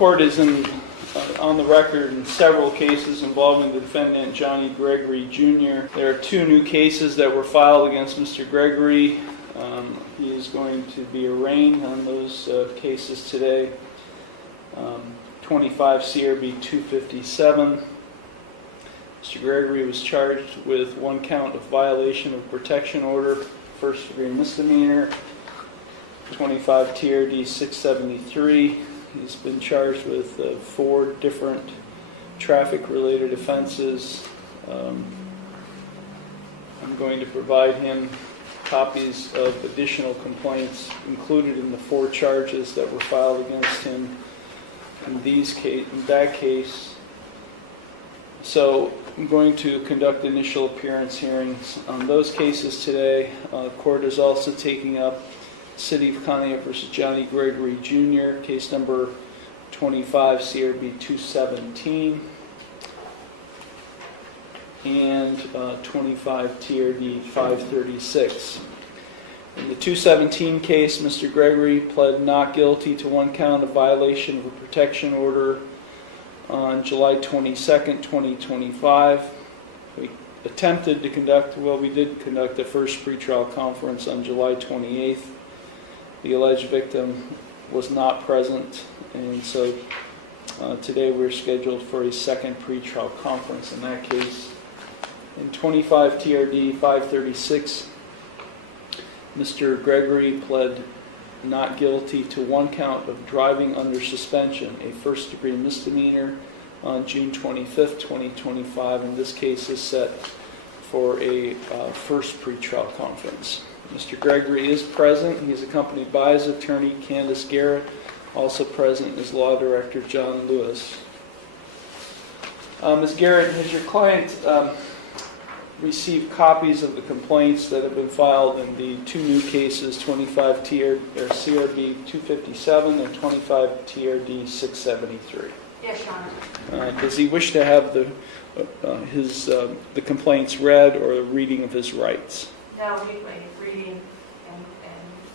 court is on the record in several cases involving the defendant, Johnny Gregory Jr. There are 2 new cases that were filed against Mr. Gregory. He is going to be arraigned on those cases today. 25 CRB 257. Mr. Gregory was charged with 1 count of violation of protection order, first-degree misdemeanor, 25 TRD 673. He's been charged with 4 different traffic-related offenses. I'm going to provide him copies of additional complaints included in the 4 charges that were filed against him in that case. So I'm going to conduct initial appearance hearings on those cases today. The court is also taking up City of Conneaut versus Johnny Gregory Jr., case number 25 CRB 217 and 25 TRD 536. In the 217 case, Mr. Gregory pled not guilty to 1 count of violation of a protection order on July 22nd, 2025. We did conduct the first pretrial conference on July 28th. The alleged victim was not present, and so today we're scheduled for a second pretrial conference in that case. In 25 TRD 536, Mr. Gregory pled not guilty to 1 count of driving under suspension, a first-degree misdemeanor, on June 25th, 2025, and this case is set for a first pretrial conference. Mr. Gregory is present. He is accompanied by his attorney, Candace Garrett. Also present is Law Director John Lewis. Ms. Garrett, has your client received copies of the complaints that have been filed in the 2 new cases, 25 CRB 257 and 25 TRD 673? Yes, Your Honor. Does he wish to have the complaints read or a reading of his rights? No, reading and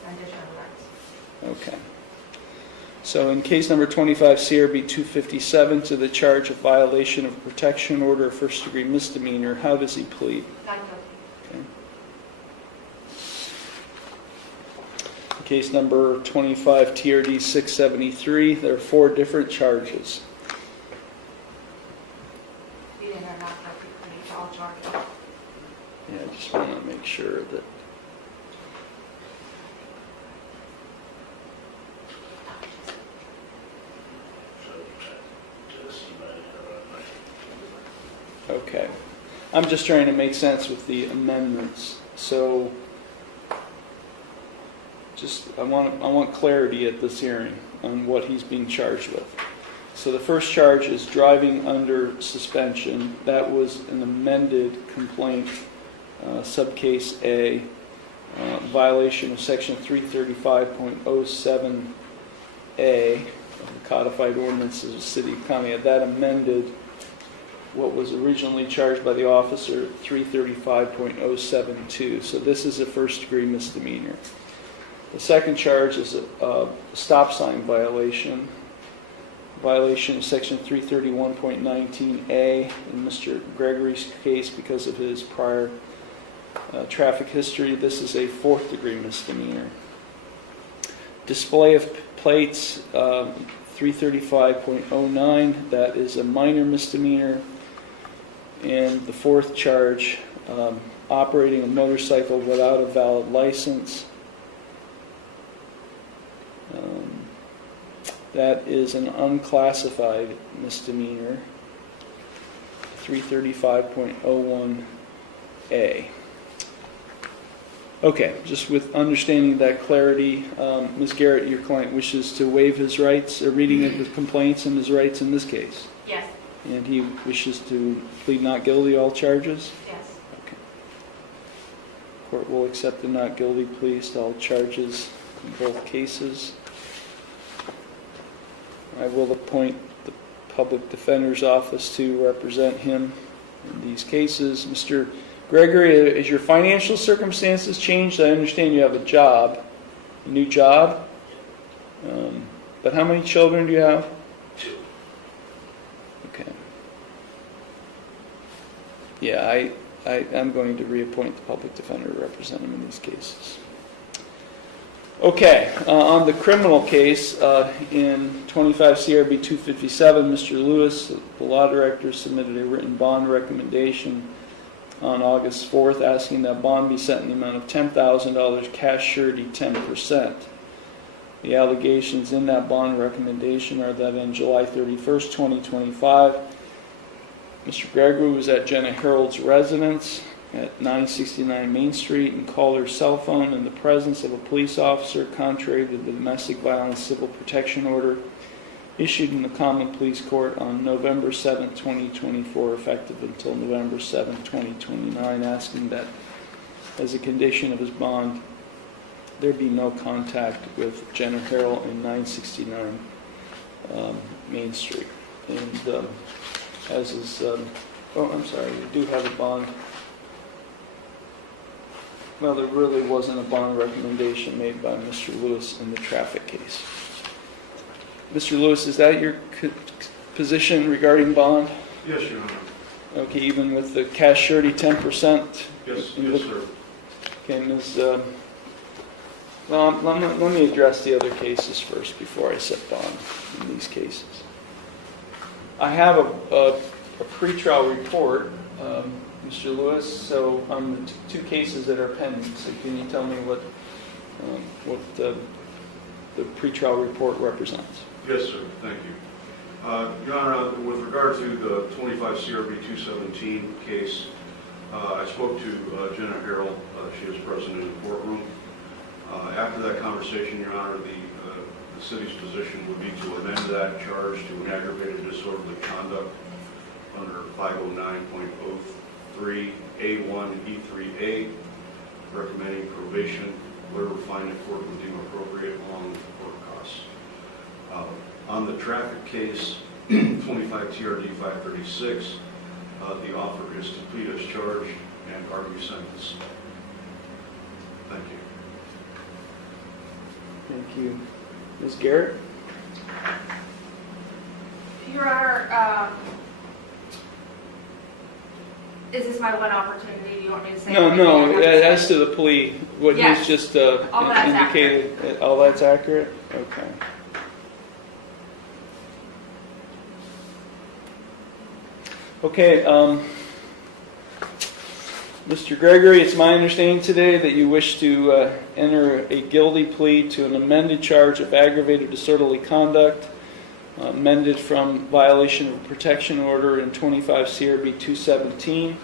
rendition of rights. Okay. So in case number 25 CRB 257, to the charge of violation of protection order, first-degree misdemeanor, how does he plead? Not guilty. Okay. In case number 25 TRD 673, there are 4 different charges. Pleading or not guilty to all charges. Yeah, I just want to make sure that. Okay. I'm just trying to make sense with the amendments. So I want clarity at this hearing on what he's being charged with. So the first charge is driving under suspension. That was an amended complaint, subcase A, violation of section 335.07A of the codified ordinances of the City of Conneaut. That amended what was originally charged by the officer, 335.072. So this is a first-degree misdemeanor. The second charge is a stop sign violation of section 331.19A in Mr. Gregory's case because of his prior traffic history. This is a 4th-degree misdemeanor. Display of plates, 335.09, that is a minor misdemeanor. And the 4th charge, operating a motorcycle without a valid license. That is an unclassified misdemeanor, 335.01A. Okay, just with understanding that clarity, Ms. Garrett, your client wishes to waive his rights, a reading of the complaints and his rights in this case. Yes. And he wishes to plead not guilty to all charges? Yes. Okay. Court will accept the not guilty pleas to all charges in both cases. I will appoint the public defender's office to represent him in these cases. Mr. Gregory, has your financial circumstances changed? I understand you have a job, a new job. But how many children do you have? 2. Yeah, I'm going to reappoint the public defender to represent him in these cases. Okay, on the criminal case, in 25 CRB 257, Mr. Lewis, the law director, submitted a written bond recommendation on August 4th asking that bond be set in the amount of $10,000, cash surety 10%. The allegations in that bond recommendation are that on July 31st, 2025, Mr. Gregory was at Jenna Harold's residence at 969 Main Street and called her cell phone in the presence of a police officer contrary to the domestic violence civil protection order issued in the Common Pleas Court on November 7, 2024, effective until November 7, 2029, asking that as a condition of his bond, there be no contact with Jenna Harold in 969 Main Street. And as is, I'm sorry, we do have a bond. Well, there really wasn't a bond recommendation made by Mr. Lewis in the traffic case. Mr. Lewis, is that your position regarding bond? Yes, Your Honor. Okay, even with the cash surety 10%? Yes, sir. Okay, Ms. Well, let me address the other cases first before I set bond in these cases. I have a pretrial report, Mr. Lewis, so on the two cases that are pending. So can you tell me what the pretrial report represents? Yes, sir. Thank you. Your Honor, with regard to the 25 CRB 217 case, I spoke to Jenna Harold. She was present in the courtroom. After that conversation, Your Honor, the city's position would be to amend that charge to an aggravated disorderly conduct under 509.03A1E3A, recommending probation, whatever fine the court would deem appropriate, along with court costs. On the traffic case, 25 TRD 536, the offer is to plead as charged and argue sentence. Thank you. Thank you. Ms. Garrett? Your Honor, is this my one opportunity? Do you want me to say? No. As to the plea, what Yes. he's just All that's indicated, accurate. all that's accurate? Okay. Okay, Mr. Gregory, it's my understanding today that you wish to enter a guilty plea to an amended charge of aggravated disorderly conduct, amended from violation of a protection order in 25 CRB 217,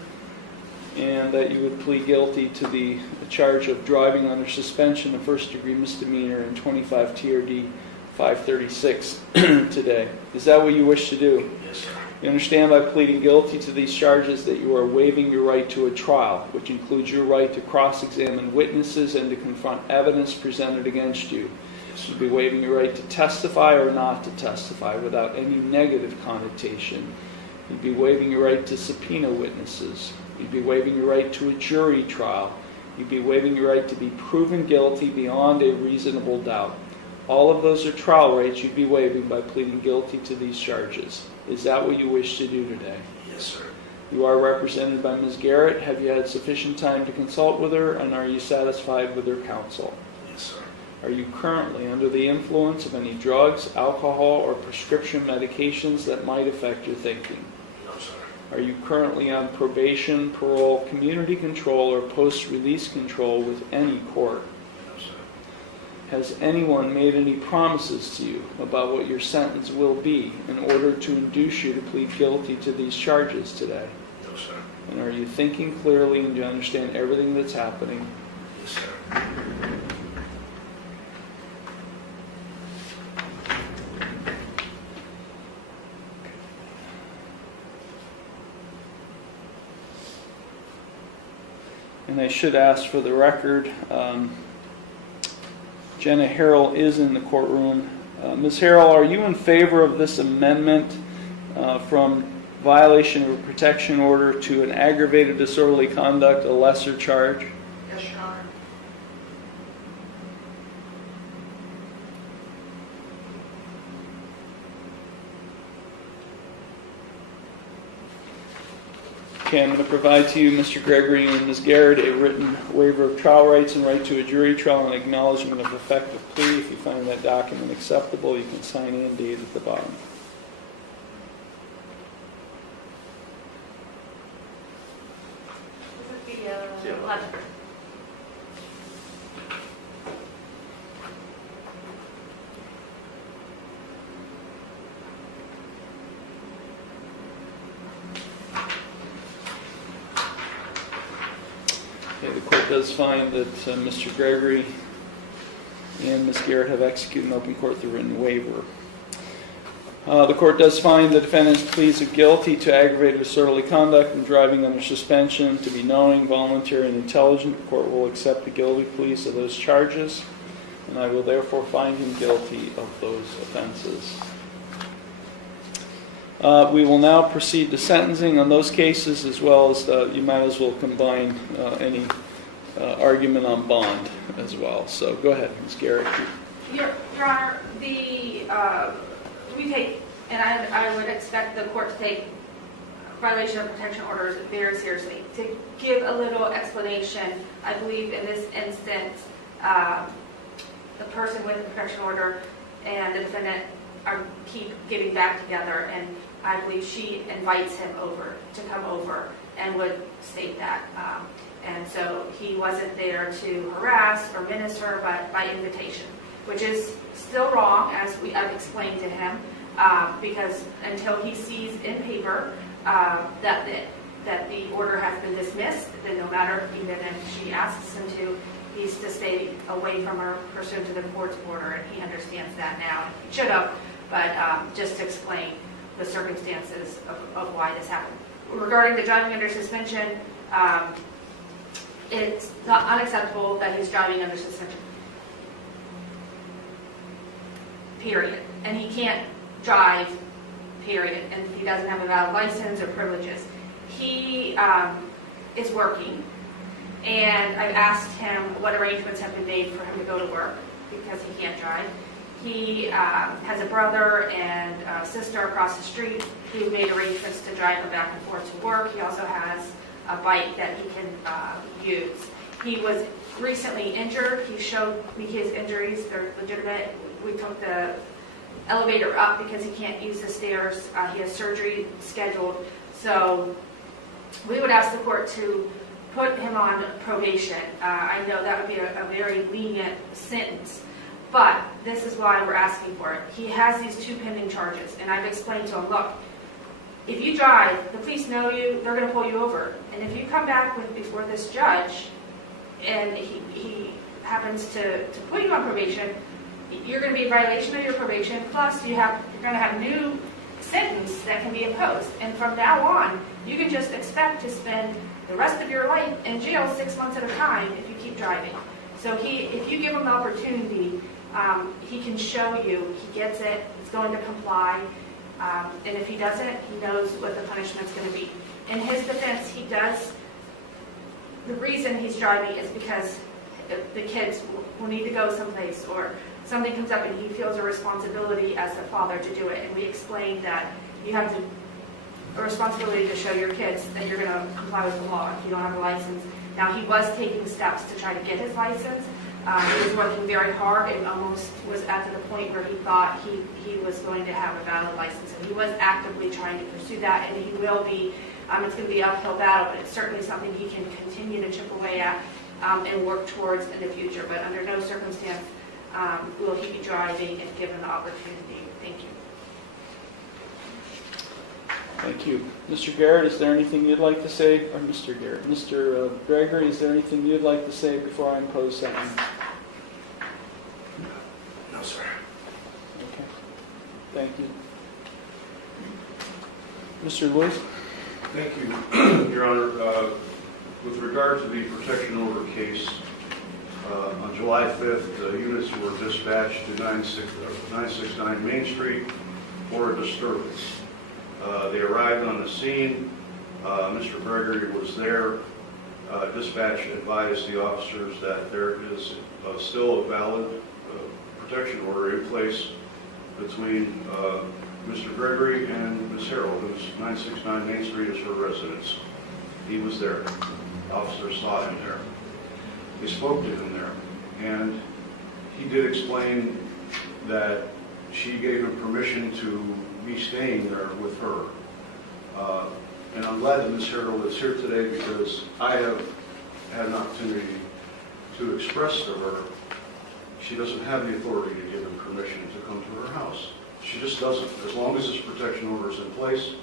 and that you would plead guilty to the charge of driving under suspension of first-degree misdemeanor in 25 TRD 536 today. Is that what you wish to do? Yes, sir. You understand by pleading guilty to these charges that you are waiving your right to a trial, which includes your right to cross-examine witnesses and to confront evidence presented against you. Yes, You'd sir. be waiving your right to testify or not to testify without any negative connotation. You'd be waiving your right to subpoena witnesses. You'd be waiving your right to a jury trial. You'd be waiving your right to be proven guilty beyond a reasonable doubt. All of those are trial rights you'd be waiving by pleading guilty to these charges. Is that what you wish to do today? Yes, sir. You are represented by Ms. Garrett. Have you had sufficient time to consult with her, and are you satisfied with her counsel? Yes, sir. Are you currently under the influence of any drugs, alcohol, or prescription medications that might affect your thinking? No, sir. Are you currently on probation, parole, community control, or post-release control with any court? No, sir. Has anyone made any promises to you about what your sentence will be in order to induce you to plead guilty to these charges today? No, sir. And are you thinking clearly and do you understand everything that's happening? Yes, sir. And I should ask for the record, Jenna Harrell is in the courtroom. Ms. Harrell, are you in favor of this amendment from violation of a protection order to an aggravated disorderly conduct, a lesser charge? Yes, Your Honor. Okay, I'm going to provide to you, Mr. Gregory and Ms. Garrett, a written waiver of trial rights and right to a jury trial and acknowledgement of effective plea. If you find that document acceptable, you can sign and date at the bottom. This is the letter. Okay, the court does find that Mr. Gregory and Ms. Garrett have executed an open court through written waiver. The court does find the defendant's pleas of guilty to aggravated disorderly conduct and driving under suspension to be knowing, voluntary, and intelligent. The court will accept the guilty pleas of those charges, and I will therefore find him guilty of those offenses. We will now proceed to sentencing on those cases, as well as you might as well combine any argument on bond as well. So go ahead, Ms. Garrett. Your Honor, we take, and I would expect the court to take violation of protection orders very seriously. To give a little explanation, I believe in this instance, the person with the protection order and the defendant keep getting back together, and I believe she invites him over to come over and would state that. And so he wasn't there to harass or minister, but by invitation, which is still wrong, as I've explained to him, because until he sees in paper that the order has been dismissed, then no matter, even if she asks him to, he's to stay away from her pursuant to the court's order, and he understands that now. He should have, but just to explain the circumstances of why this happened. Regarding the driving under suspension, it's not unacceptable that he's driving under suspension. Period. And he can't drive, period, and he doesn't have a valid license or privileges. He is working, and I've asked him what arrangements have been made for him to go to work because he can't drive. He has a brother and a sister across the street who made arrangements to drive him back and forth to work. He also has a bike that he can use. He was recently injured. He showed me his injuries. They're legitimate. We took the elevator up because he can't use the stairs. He has surgery scheduled. So we would ask the court to put him on probation. I know that would be a very lenient sentence, but this is why we're asking for it. He has these two pending charges, and I've explained to him, look, if you drive, the police know you, they're going to pull you over. And if you come back before this judge and he happens to put you on probation, you're going to be in violation of your probation, plus you're going to have new sentence that can be imposed. And from now on, you can just expect to spend the rest of your life in jail 6 months at a time if you keep driving. So if you give him the opportunity, he can show you he gets it, he's going to comply, and if he doesn't, he knows what the punishment's going to be. In his defense, the reason he's driving is because the kids will need to go someplace, or something comes up and he feels a responsibility as a father to do it. And we explained that you have a responsibility to show your kids that you're going to comply with the law if you don't have a license. Now, he was taking steps to try to get his license. He was working very hard and almost was at the point where he thought he was going to have a valid license. And he was actively trying to pursue that, and he will be. It's going to be an uphill battle, but it's certainly something he can continue to chip away at and work towards in the future. But under no circumstance will he be driving if given the opportunity. Thank you. Thank you. Mr. Garrett, is there anything you'd like to say? Or Mr. Garrett? Mr. Gregory, is there anything you'd like to say before I impose sentence? No, sir. Okay. Thank you. Mr. Lewis? Thank you, Your Honor. With regard to the protection order case, on July 5th, units were dispatched to 969 Main Street for a disturbance. They arrived on the scene. Mr. Gregory was there. Dispatch advised the officers that there is still a valid protection order in place between Mr. Gregory and Ms. Harrell, whose 969 Main Street is her residence. He was there. Officers saw him there. They spoke to him there. And he did explain that she gave him permission to be staying there with her. And I'm glad that Ms. Harrell is here today because I have had an opportunity to express to her she doesn't have the authority to give him permission to come to her house. She just doesn't. As long as this protection order is in place,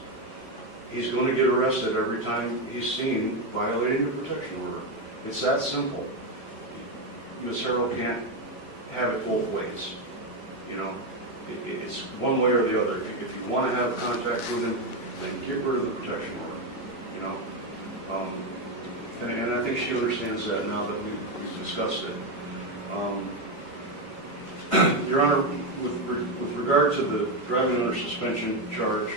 he's going to get arrested every time he's seen violating the protection order. It's that simple. Ms. Harrell can't have it both ways. You know, it's one way or the other. If you want to have contact with him, then get rid of the protection order. You know, and I think she understands that now that we've discussed it. Your Honor, with regard to the driving under suspension charge,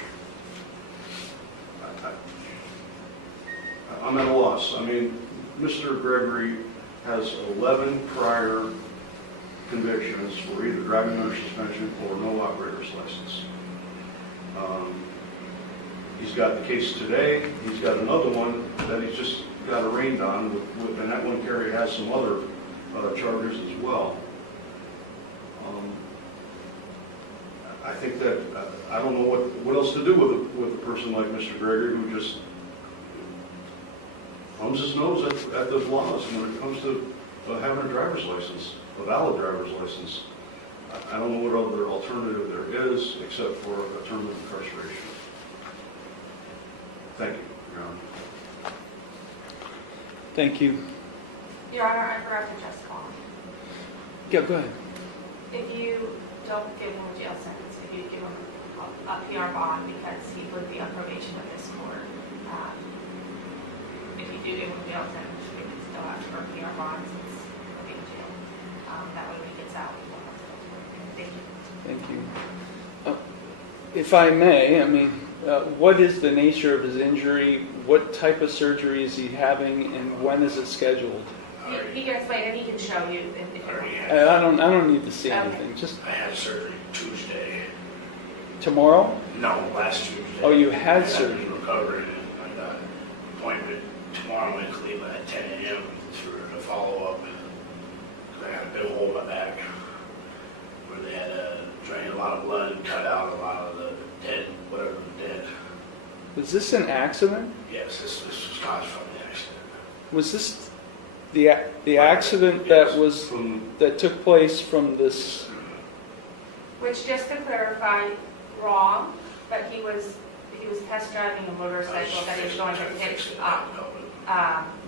I'm at a loss. I mean, Mr. Gregory has 11 prior convictions for either driving under suspension or no operator's license. He's got the case today. He's got another one that he's just got arraigned on, and that one Kerry has some other charges as well. I think that I don't know what else to do with a person like Mr. Gregory who just thumbs his nose at the laws when it comes to having a driver's license, a valid driver's license. I don't know what other alternative there is except for a term of incarceration. Thank you, Your Honor. Thank you. Your Honor, I forgot to just call. Yeah, go ahead. If you don't give him a jail sentence, if you give him a PR bond because he would be on probation with this court, if you do give him a jail sentence, we can still ask for a PR bond since he'll be in jail. That way he gets out. Thank you. Thank you. If I may, I mean, what is the nature of his injury? What type of surgery is he having, and when is it scheduled? He can explain and he can show you if you want. I don't need to see Okay. anything. Just I had surgery Tuesday. tomorrow? No, last Tuesday. Oh, you had I surgery. been recovering. I got an appointment tomorrow in Cleveland at 10 a.m. for a follow-up. I had a big hole in my back where they had drained a lot of blood and cut out a lot of the dead, whatever was dead. Was this an accident? Yes, this was caused from the accident. Was this the accident that took place from this? Which, just to clarify, wrong, but he was test driving a motorcycle that he was going to pick up,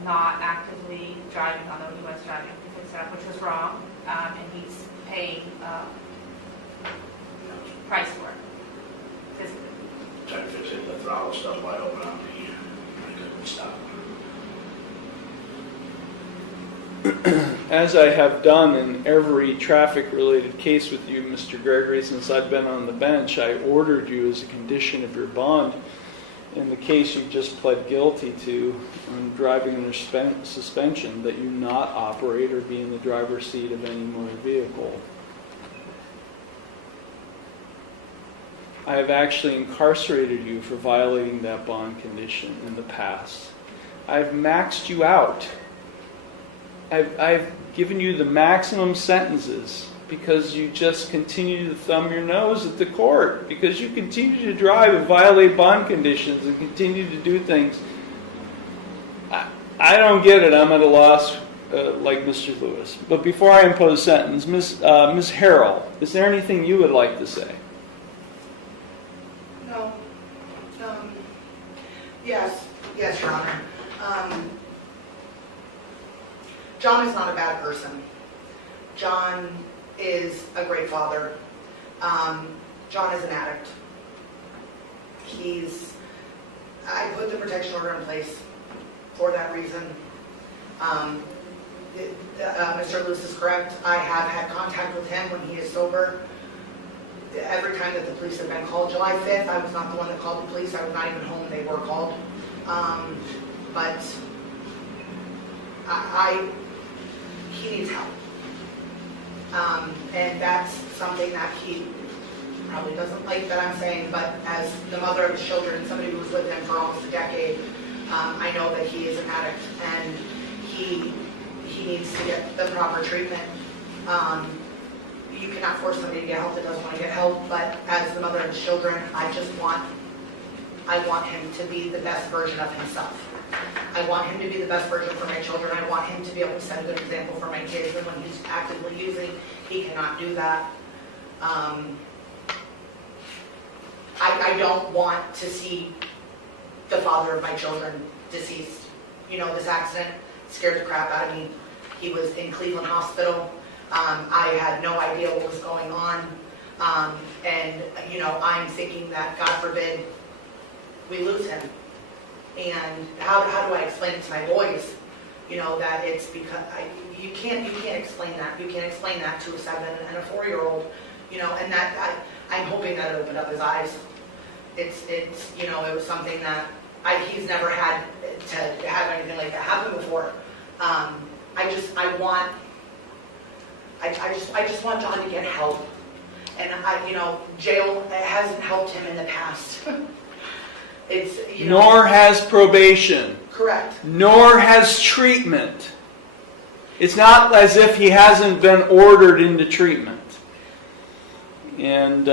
not actively driving, although he was driving to fix it up, which was wrong, and he's paying price for it, physically. Trying to fix it, the throttle stuff wide open on me. I couldn't stop. As I have done in every traffic-related case with you, Mr. Gregory, since I've been on the bench, I ordered you as a condition of your bond in the case you just pled guilty to on driving under suspension that you not operate or be in the driver's seat of any motor vehicle. I have actually incarcerated you for violating that bond condition in the past. I've maxed you out. I've given you the maximum sentences because you just continue to thumb your nose at the court, because you continue to drive and violate bond conditions and continue to do things. I don't get it. I'm at a loss like Mr. Lewis. But before I impose sentence, Ms. Harrell, is there anything you would like to say? No. Yes, Your Honor. John is not a bad person. John is a great father. John is an addict. I put the protection order in place for that reason. Mr. Lewis is correct. I have had contact with him when he is sober. Every time that the police have been called. July 5th, I was not the one that called the police. I was not even home. They were called. But he needs help. And that's something that he probably doesn't like that I'm saying, but as the mother of his children, somebody who was with him for almost a decade, I know that he is an addict and he needs to get the proper treatment. You cannot force somebody to get help that doesn't want to get help, but as the mother of his children, I want him to be the best version of himself. I want him to be the best version for my children. I want him to be able to set a good example for my kids, and when he's actively using, he cannot do that. I don't want to see the father of my children deceased. You know, this accident scared the crap out of me. He was in Cleveland Hospital. I had no idea what was going on. And, you know, I'm thinking that, God forbid, we lose him. And how do I explain it to my boys? You know, that it's because you can't explain that. You can't explain that to a 7 and a 4-year-old. You know, and that I'm hoping that it opened up his eyes. It's you know, it was something that he's never had to have anything like that happen before. I just want John to get help. And you know, jail hasn't helped him in the past. It's, you know, Nor has probation. correct. Nor has treatment. It's not as if he hasn't been ordered into treatment. And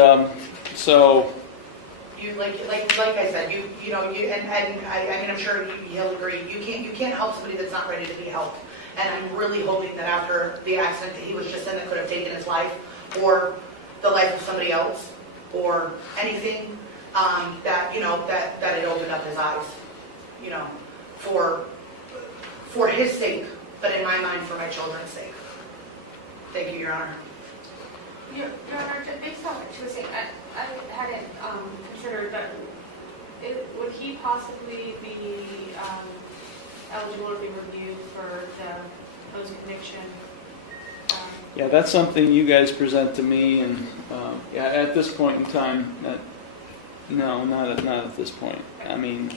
so... You like I said, you know, and I mean, I'm sure he'll agree. You can't help somebody that's not ready to be helped. And I'm really hoping that after the accident that he was just in that could have taken his life, or the life of somebody else, or anything, that, you know, that it opened up his eyes, you know, for his sake, but in my mind, for my children's sake. Thank you, Your Honor. Your Honor, based on what she was saying, I hadn't considered that. Would he possibly be eligible to be reviewed for the post-conviction? Yeah, that's something you guys present to me, and yeah, at this point in time, no, not at this point. I mean,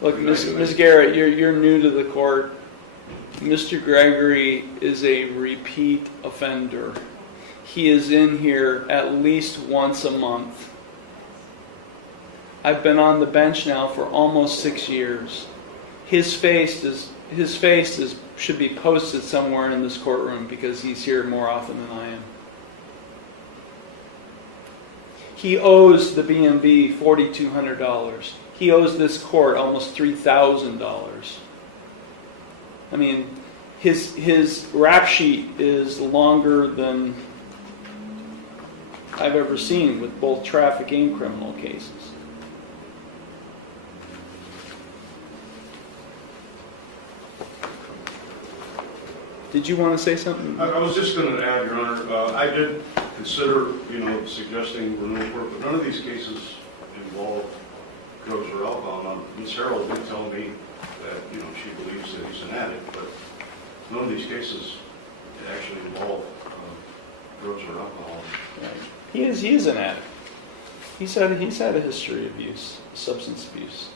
look, Ms. Garrett, you're new to the court. Mr. Gregory is a repeat offender. He is in here at least once a month. I've been on the bench now for almost 6 years. His face should be posted somewhere in this courtroom because he's here more often than I am. He owes the B&B $4,200. He owes this court almost $3,000. I mean, his rap sheet is longer than I've ever seen with both traffic and criminal cases. Did you want to say something? I was just going to add, Your Honor, I did consider, you know, suggesting renewal court, but none of these cases involve drugs or alcohol. Now, Ms. Harrell did tell me that, you know, she believes that he's an addict, but none of these cases actually involve drugs or alcohol. Right. He is an addict. He's had a history of use, substance abuse,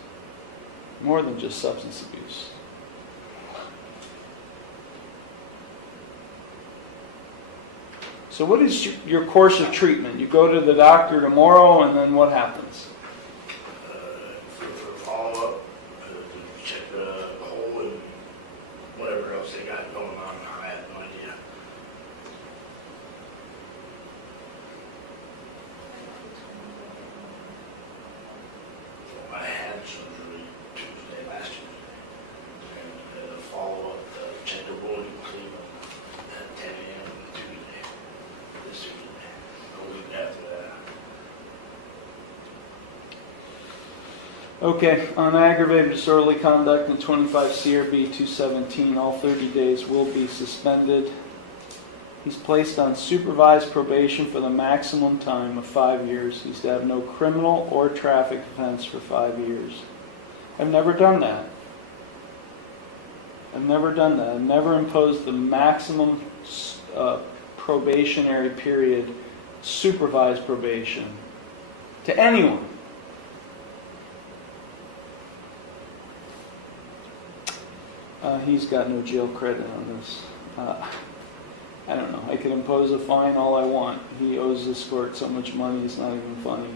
more than just substance abuse. So what is your course of treatment? You go to the doctor tomorrow, and then what happens? For follow-up, check the hole and whatever else they got going on. I have no idea. So I had surgery last Tuesday, and the follow-up, check the wound in Cleveland at 10 a.m. Tuesday, this Tuesday, a week after that. Okay, on aggravated disorderly conduct in 25 CRB 217, all 30 days will be suspended. He's placed on supervised probation for the maximum time of 5 years. He's to have no criminal or traffic offense for 5 years. I've never done that. I've never imposed the maximum probationary period, supervised probation, to anyone. He's got no jail credit on this. I don't know. I could impose a fine all I want. He owes this court so much money, it's not even funny.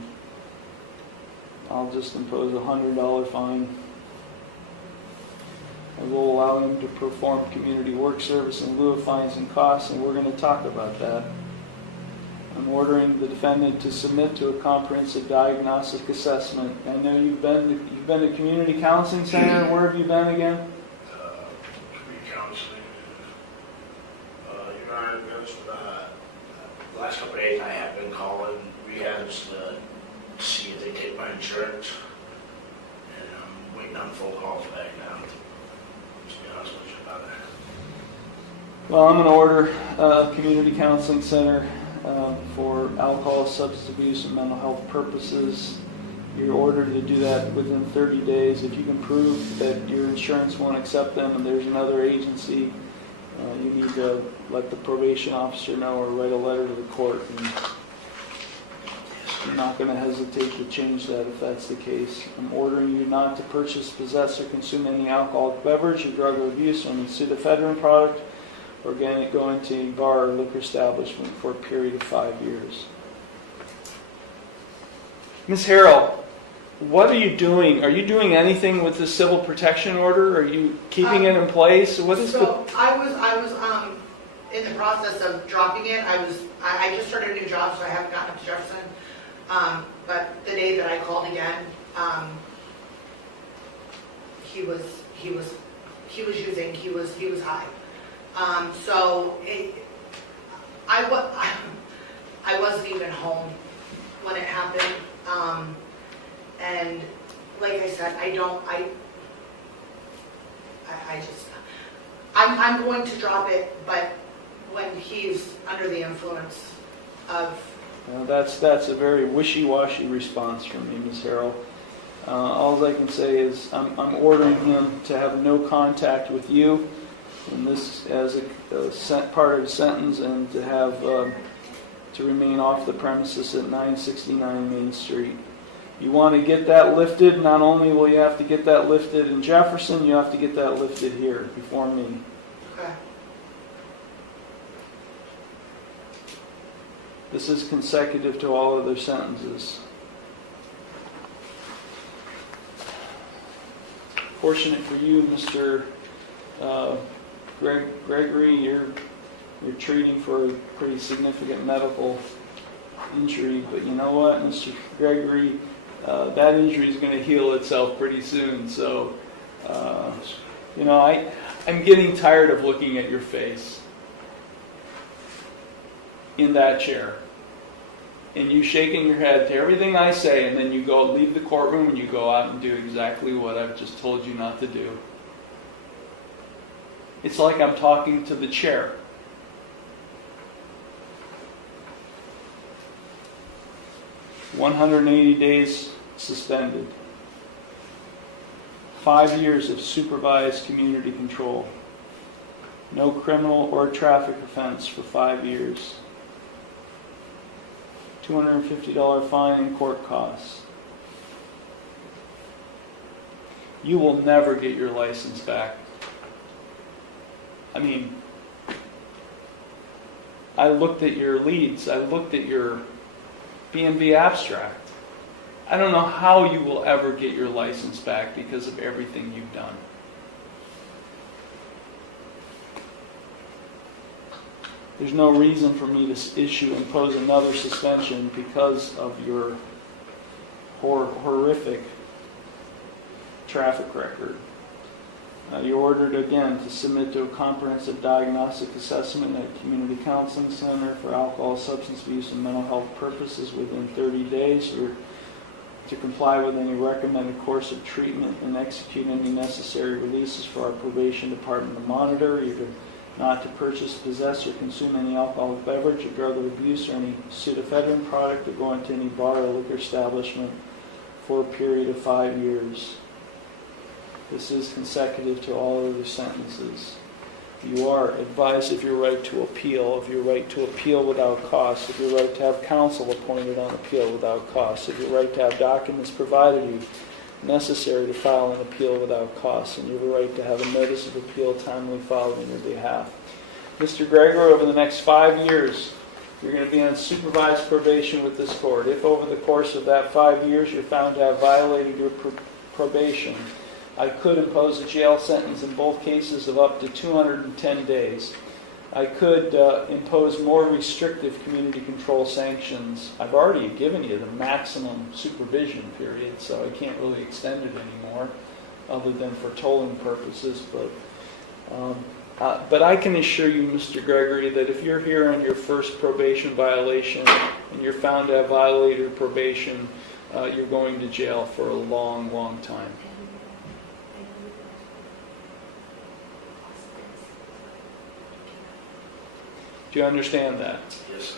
I'll just impose a $100 fine. I will allow him to perform community work service in lieu of fines and costs, and we're going to talk about that. I'm ordering the defendant to submit to a comprehensive diagnostic assessment. I know you've been to community counseling center. Where have you been again? Community counseling. Your Honor, the last couple of days I have been calling rehabs to see if they take my insurance. And I'm waiting on phone calls back now. To be honest with you about that. Well, I'm going to order a community counseling center for alcohol, substance abuse, and mental health purposes. You're ordered to do that within 30 days. If you can prove that your insurance won't accept them and there's another agency, you need to let the probation officer know or write a letter to the court. And I'm not going to hesitate to change that if that's the case. I'm ordering you not to purchase, possess, or consume any alcoholic beverage or drug or abuse or any pseudoephedrine product or go into a bar or liquor establishment for a period of 5 years. Ms. Harrell, what are you doing? Are you doing anything with the civil protection order? Are you keeping it in place? What is So I was in the process of dropping it. I just started a new job, so I haven't gotten up to Jefferson. But the day that I called again, he was high. I wasn't even home when it happened. And like I said, I'm going to drop it, but when he's under the influence of... That's a very wishy-washy response from me, Ms. Harrell. All I can say is I'm ordering him to have no contact with you, and this as a part of the sentence, and to have to remain off the premises at 969 Main Street. You want to get that lifted, not only will you have to get that lifted in Jefferson, you have to get that lifted here before me. Okay. This is consecutive to all other sentences. Fortunate for you, Mr. Gregory, you're treating for a pretty significant medical injury, but you know what, Mr. Gregory, that injury is going to heal itself pretty soon. So, I'm getting tired of looking at your face in that chair, and you shaking your head to everything I say, and then you go leave the courtroom and you go out and do exactly what I've just told you not to do. It's like I'm talking to the chair. $180 days suspended. 5 years of supervised community control. No criminal or traffic offense for 5 years. $250 fine and court costs. You will never get your license back. I mean, I looked at your leads. I looked at your B&B abstract. I don't know how you will ever get your license back because of everything you've done. There's no reason for me to impose another suspension because of your horrific traffic record. You're ordered again to submit to a comprehensive diagnostic assessment at a community counseling center for alcohol, substance abuse, and mental health purposes within 30 days. You're to comply with any recommended course of treatment and execute any necessary releases for our probation department to monitor. You're not to purchase, possess, or consume any alcoholic beverage or drug of abuse or any pseudoephedrine product or go into any bar or liquor establishment for a period of 5 years. This is consecutive to all other sentences. You are advised of your right to appeal, of your right to appeal without cost, of your right to have counsel appointed on appeal without cost, of your right to have documents provided you necessary to file an appeal without cost, and you have a right to have a notice of appeal timely filed on your behalf. Mr. Gregory, over the next 5 years, You're going to be on supervised probation with this court. If over the course of that 5 years you're found to have violated your probation, I could impose a jail sentence in both cases of up to 210 days. I could impose more restrictive community control sanctions. I've already given you the maximum supervision period, so I can't really extend it anymore, other than for tolling purposes. But I can assure you, Mr. Gregory, that if you're here on your first probation violation and you're found to have violated probation, you're going to jail for a long, long time. Do you understand that? Yes,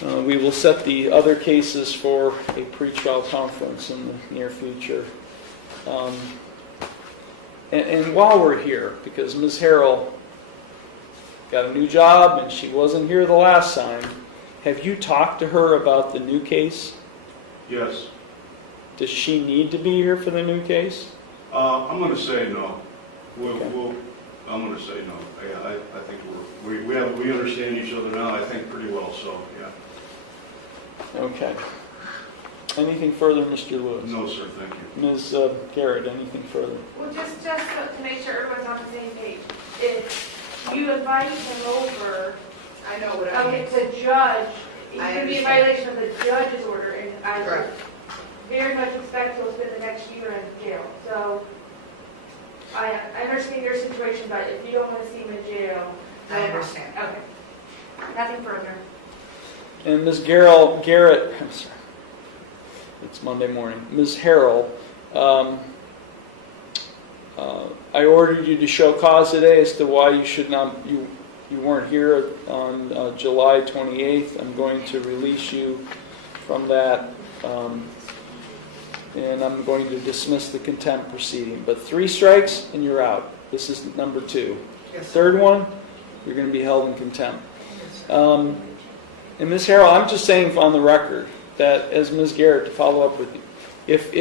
sir. We will set the other cases for a pretrial conference in the near future. And while we're here, because Ms. Harrell got a new job and she wasn't here the last time, have you talked to her about the new case? Yes. Does she need to be here for the new case? I'm going to say no. Okay. I'm going to say no. Yeah, I think we understand each other now, I think, pretty well, so, yeah. Okay. Anything further, Mr. Lewis? No, sir, thank you. Ms. Garrett, anything further? Well, just to make sure everyone's on the same page, if you invite him over, I know what I mean. okay, the judge, it I could be a understand. violation of the judge's order, and I would Correct. very much expect he'll spend the next year in jail. So I understand your situation, but if you don't want to see him in jail, I understand. Okay. Nothing further. And Ms. Garrett, I'm sorry, it's Monday morning. Ms. Harrell, I ordered you to show cause today as to why you weren't here on July 28th. I'm going to release you from that, and I'm going to dismiss the contempt proceeding. But 3 strikes and you're out. This is number 2. Yes, sir. Third one, you're going to be held in contempt. Yes, sir. And Ms. Harrell, I'm just saying on the record that, as Ms. Garrett, to follow up with you, if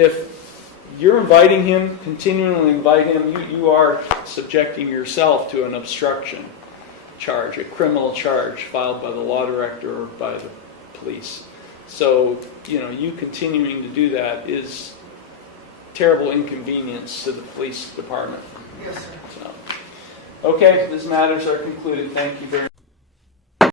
you're inviting him, continually invite him, you are subjecting yourself to an obstruction charge, a criminal charge filed by the law director or by the police. So, you continuing to do that is terrible inconvenience to the police department. Yes, sir. So, okay, these matters are concluded. Thank you very much.